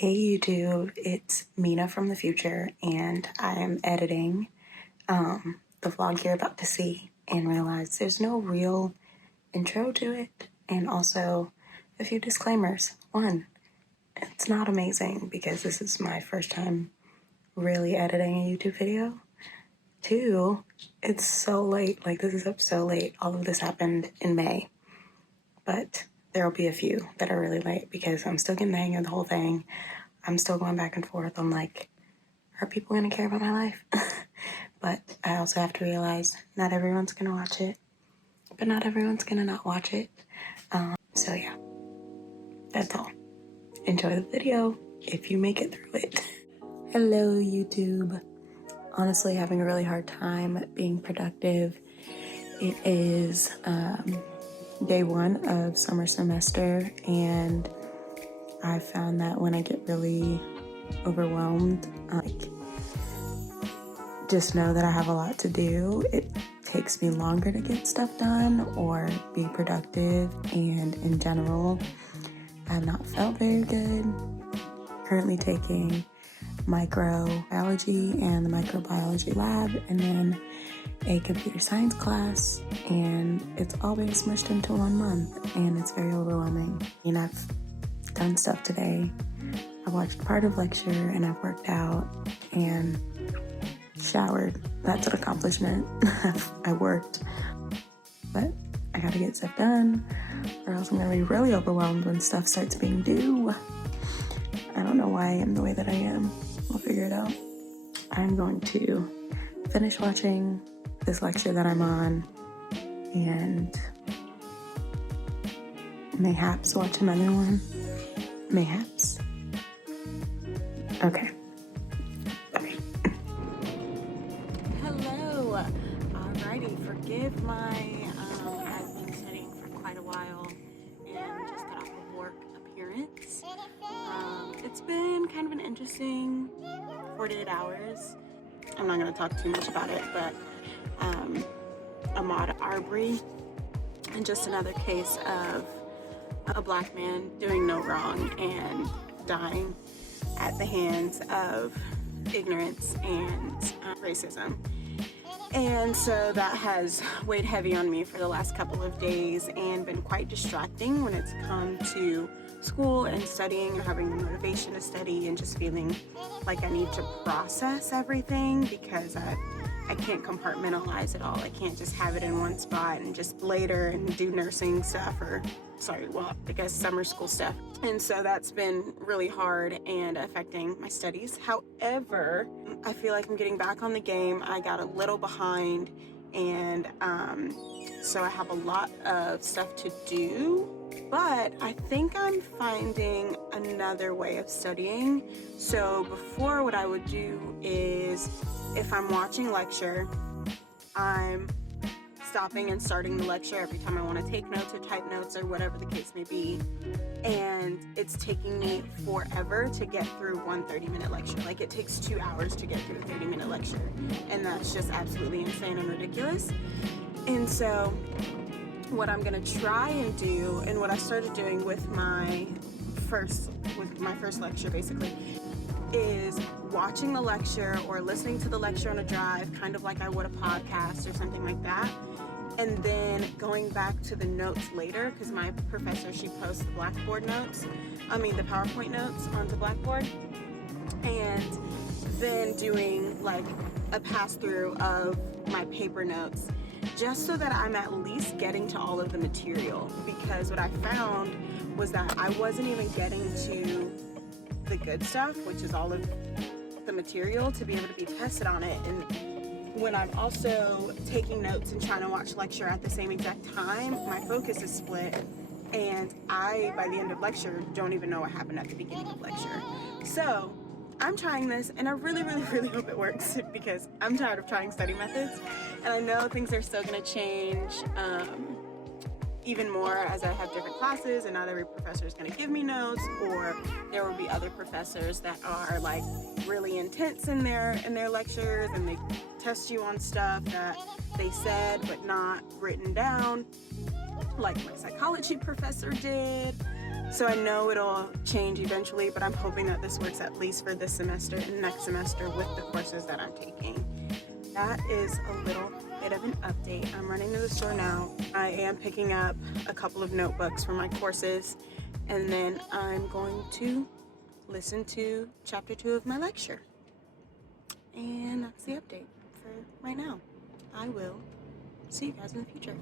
Hey YouTube, it's Mina from the future, and I am editing the vlog you're about to see and realize there's no real intro to it, and also a few disclaimers. One, it's not amazing because this is my first time really editing a YouTube video. Two, it's so late, like this is up so late. All of this happened in May, but there will be a few that are really late because I'm still getting the hang of the whole thing. I'm still going back and forth. I'm like, are people gonna care about my life? But I also have to realize not everyone's gonna watch it, but not everyone's gonna not watch it. So yeah, that's all. Enjoy the video if you make it through it. Hello YouTube. Honestly, having a really hard time being productive. It is day one of summer semester, and I found that when I get really overwhelmed, just know that I have a lot to do. It takes me longer to get stuff done or be productive, and in general, I have not felt very good. Currently taking microbiology and the microbiology lab, and then a computer science class, and it's all being smushed into 1 month, and it's very overwhelming. And I've done stuff today. I watched part of lecture, and I've worked out and showered. That's an accomplishment. I worked, but I gotta get stuff done, or else I'm gonna be really overwhelmed when stuff starts being due. I don't know why I am the way that I am. We'll figure it out. I'm going to finish watching this lecture that I'm on, and mayhaps watch another one. Mayhaps. Okay. Bye. Hello. Alrighty, forgive my, I've been studying for quite a while and just got off of work appearance. It's been kind of an interesting 48 hours. I'm not going to talk too much about it, but Ahmaud Arbery, and just another case of a black man doing no wrong and dying at the hands of ignorance and racism. And so that has weighed heavy on me for the last couple of days and been quite distracting when it's come to school and studying and having the motivation to study, and just feeling like I need to process everything because I can't compartmentalize it all. I can't just have it in one spot and just later and do nursing stuff, or I guess summer school stuff. And so that's been really hard and affecting my studies. However, I feel like I'm getting back on the game. I got a little behind, and so I have a lot of stuff to do, but I think I'm finding another way of studying. So before, what I would do is, if I'm watching lecture, I'm stopping and starting the lecture every time I want to take notes or type notes or whatever the case may be, and it's taking me forever to get through one 30-minute lecture. Like, it takes 2 hours to get through a 30-minute lecture, and that's just absolutely insane and ridiculous. And so what I'm gonna try and do, and what I started doing with my first lecture basically, is watching the lecture or listening to the lecture on a drive, kind of like I would a podcast or something like that, and then going back to the notes later, because my professor, she posts the Blackboard notes, the PowerPoint notes onto Blackboard, and then doing like a pass through of my paper notes, just so that I'm at least getting to all of the material. Because what I found was that I wasn't even getting to the good stuff, which is all of the material to be able to be tested on it. And when I'm also taking notes and trying to watch lecture at the same exact time, my focus is split, and I, by the end of lecture, don't even know what happened at the beginning of lecture. So I'm trying this, and I really, really, really hope it works, because I'm tired of trying study methods, and I know things are still going to change even more as I have different classes, and not every professor is going to give me notes, or there will be other professors that are like really intense in their lectures, and they test you on stuff that they said but not written down, like my psychology professor did. So I know it'll change eventually, but I'm hoping that this works at least for this semester and next semester with the courses that I'm taking. That is a little bit of an update. I'm running to the store now. I am picking up a couple of notebooks for my courses, and then I'm going to listen to chapter 2 of my lecture. And that's the update for right now. I will see you guys in the future.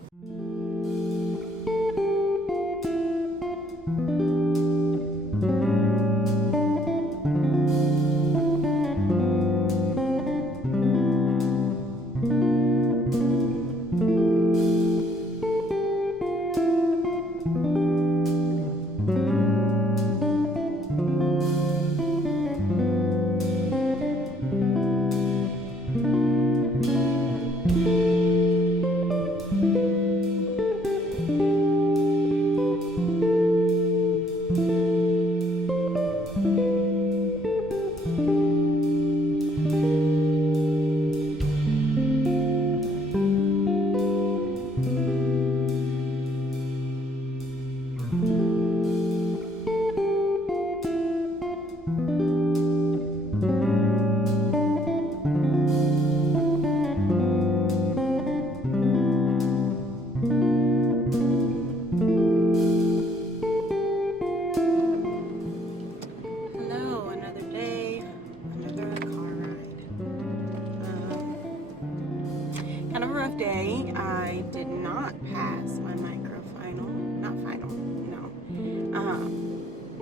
Kind of a rough day. I did not pass my micro final, not final, no,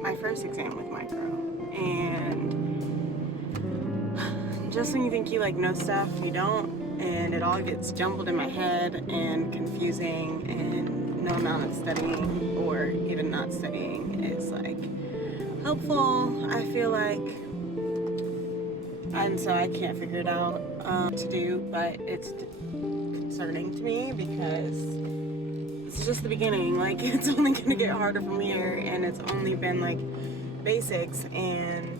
my first exam with micro. And just when you think you like know stuff, you don't, and it all gets jumbled in my head and confusing, and no amount of studying or even not studying is like helpful, I feel like. And so I can't figure it out to do, but it's concerning to me because it's just the beginning. Like, it's only gonna get harder from here, and it's only been like basics and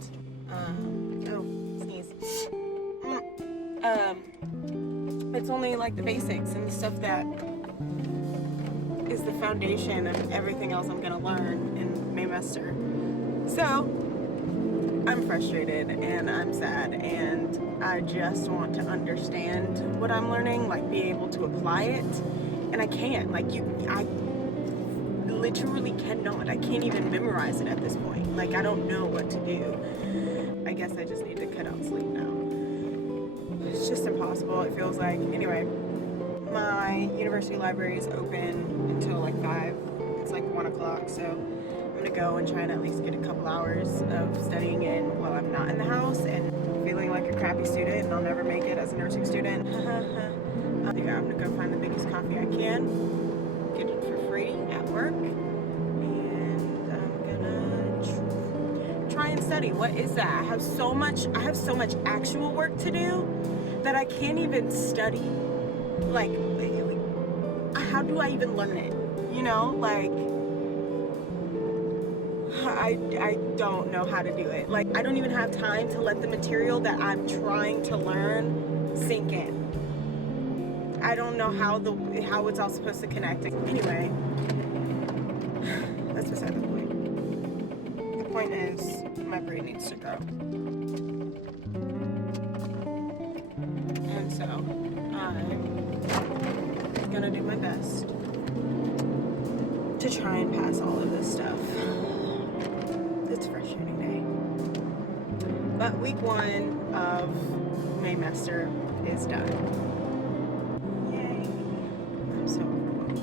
it's only like the basics and the stuff that is the foundation of everything else I'm gonna learn in Maymester. So I'm frustrated and I'm sad, and I just want to understand what I'm learning, like be able to apply it, and I can't. Like, I literally cannot. I can't even memorize it at this point. Like, I don't know what to do. I guess I just need to cut out sleep now. It's just impossible, it feels like. Anyway, my university library is open until like 5. It's like 1 o'clock, so I'm gonna go and try and at least get a couple hours of studying in while I'm not in the house and feeling like a crappy student and I'll never make it as a nursing student. I'm gonna go find the biggest coffee I can, get it for free at work, and I'm gonna try and study. What is that? I have so much actual work to do that I can't even study. Like, how do I even learn it? You know, like, I don't know how to do it. Like, I don't even have time to let the material that I'm trying to learn sink in. I don't know how it's all supposed to connect. Anyway, that's beside the point. The point is, my brain needs to grow. And so, I'm gonna do my best to try and pass all of this stuff. It's a frustrating day. But week 1 of Maymester is done. Yay. I'm so overwhelmed.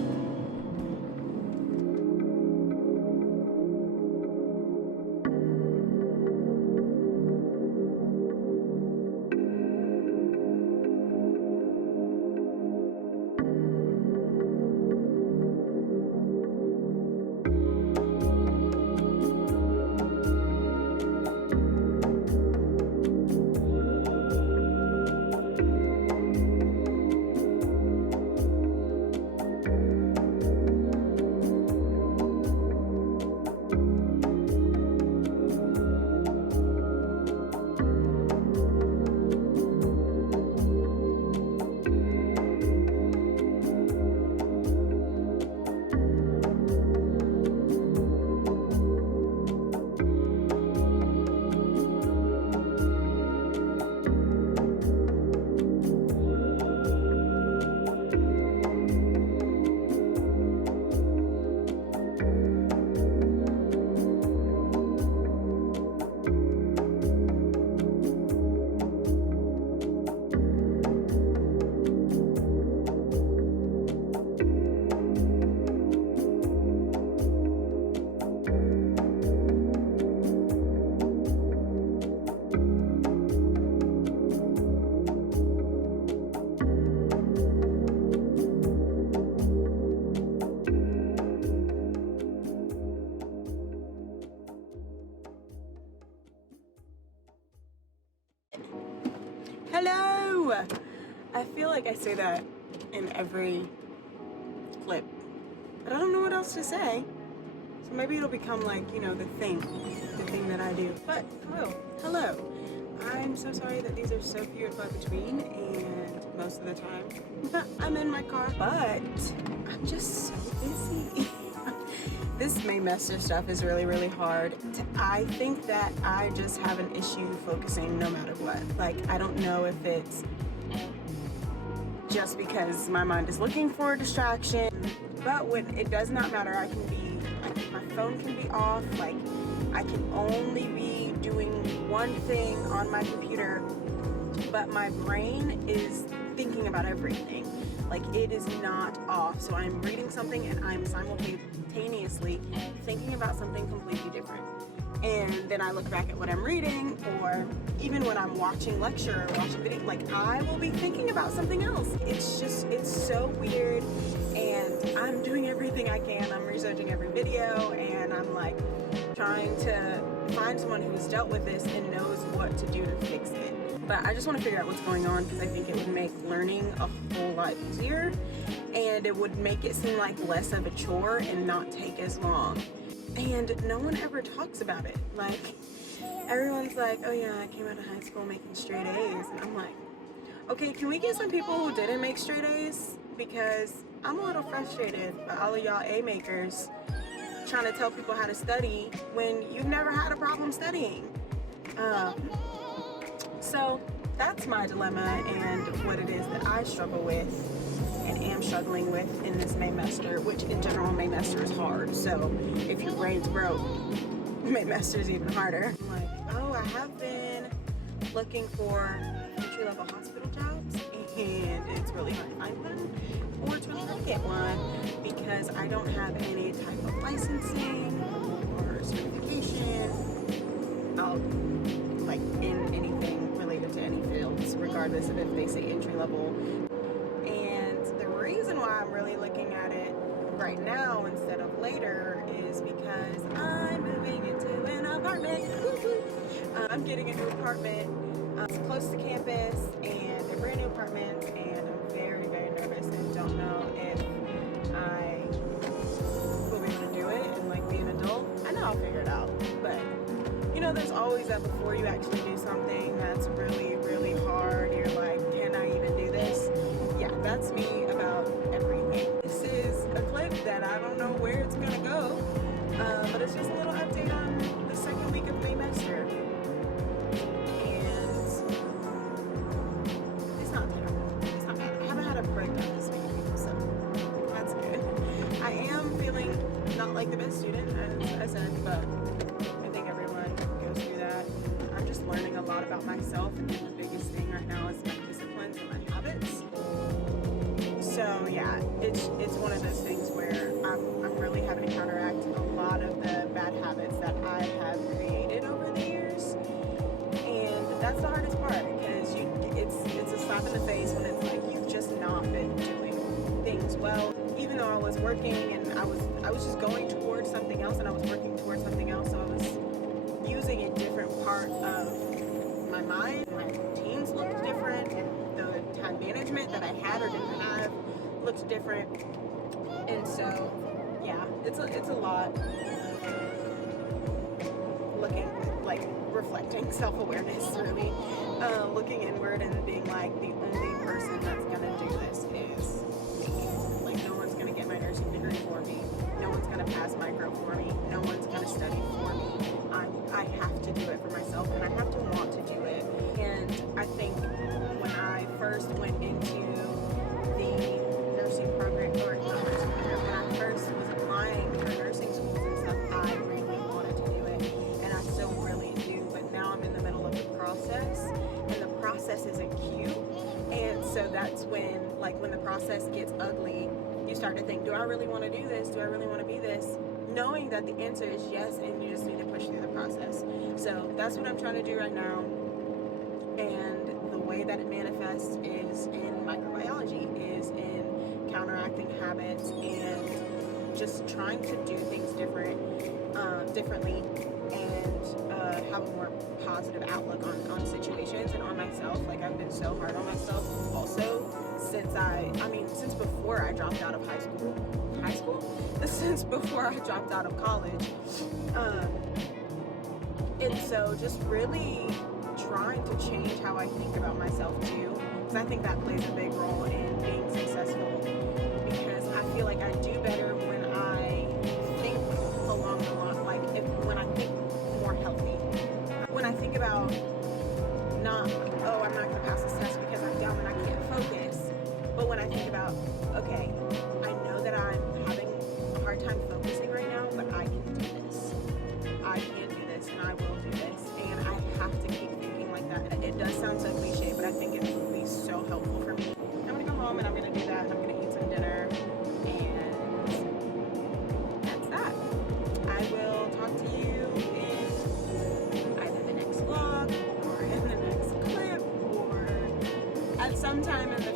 hello. I feel like I say that in every clip, but I don't know what else to say. So maybe it'll become like, you know, the thing that I do. But hello. I'm so sorry that these are so few and far between, and most of the time I'm in my car, but I'm just so busy. This Maymester stuff is really, really hard. I think that I just have an issue focusing no matter what. Like, I don't know if it's just because my mind is looking for a distraction, but when it does not matter, my phone can be off, like I can only be doing one thing on my computer, but my brain is thinking about everything. Like, it is not off. So I'm reading something and I'm simultaneously thinking about something completely different. And then I look back at what I'm reading, or even when I'm watching lecture or watching video, like I will be thinking about something else. It's so weird, and I'm doing everything I can. I'm researching every video, and I'm like trying to find someone who's dealt with this and knows what to do to fix it. But I just want to figure out what's going on, because I think it would make learning a whole lot easier, and it would make it seem like less of a chore and not take as long. And no one ever talks about it. Like, everyone's like, oh yeah, I came out of high school making straight A's. And I'm like, okay, can we get some people who didn't make straight A's? Because I'm a little frustrated by all of y'all A makers trying to tell people how to study when you've never had a problem studying. So that's my dilemma and what it is that I struggle with and am struggling with in this Maymester, which in general Maymester is hard. So if your brain's broke, Maymester is even harder. I'm like, oh, I have been looking for entry-level hospital jobs, and it's really hard to find one, or it's really hard to get one because I don't have any type of licensing or certification like in anything related to any fields, regardless of if they say entry-level. The reason why I'm really looking at it right now instead of later is because I'm moving into an apartment. I'm getting a new apartment. It's close to campus, and they're brand new apartments, and I'm very, very nervous and don't know if I will be able to do it and like be an adult. I know I'll figure it out, but you know, there's always that before you actually do something that's really, really hard, you're like, can I even do this? Yeah, that's me about everything. This is a clip that I don't know where it's gonna go, but it's just a little update on the second week of Maymester. And it's not terrible. It's not bad. I haven't had a breakdown this week, so that's good. I am feeling not like the best student, as I said, but I think everyone goes through that. I'm just learning a lot about myself, and the biggest thing right now is my disciplines and my habits. So yeah, it's one of those things where I'm really having to counteract a lot of the bad habits that I have created over the years, and that's the hardest part, because it's a slap in the face when it's like you've just not been doing things well. Even though I was working and I was just going towards something else, and I was working towards something else, so I was using a different part of my mind. My routines looked different, and the time management that I had or didn't have looked different. And so yeah, it's a lot. Looking, like, reflecting self-awareness, really, looking inward and being like, the only person that's gonna do this is me. Like, no one's gonna get my nursing degree for me, no one's gonna pass micro for me, no one's gonna study for me. I have to do it for myself, and I have to want to do it. And I think when I first went into the nursing program, or not nursing program, when I first was applying for nursing schools and stuff, I really wanted to do it, and I still really do, but now I'm in the middle of the process, and the process isn't cute. And so that's when, like, when the process gets ugly, you start to think, do I really want to do this? Do I really want to be this? Knowing that the answer is yes, and you just need to push through the process. So that's what I'm trying to do right now. And the way that it manifests is in microbiology, is in counteracting habits and just trying to do things different. differently and have a more positive outlook on situations and on myself. Like, I've been so hard on myself also since before I dropped out of high school? Since before I dropped out of college. And so just really trying to change how I think about myself too, because I think that plays a big role in being successful, because I feel like I do better when I think along the line, like when I think more healthy. When I think about not, oh, I'm not going to pass this test because I'm dumb and I can't focus, but when I think about, okay, I know that I'm having a hard time focusing right now, but I can do this. I can do this and I will do this, and I have to keep thinking like that. It does sound so cliche, but I think it will be so helpful for me. I'm going to go home and I'm going to do that. I'm going to eat some dinner, and that's that. I will talk to you in either the next vlog or in the next clip or at some time in the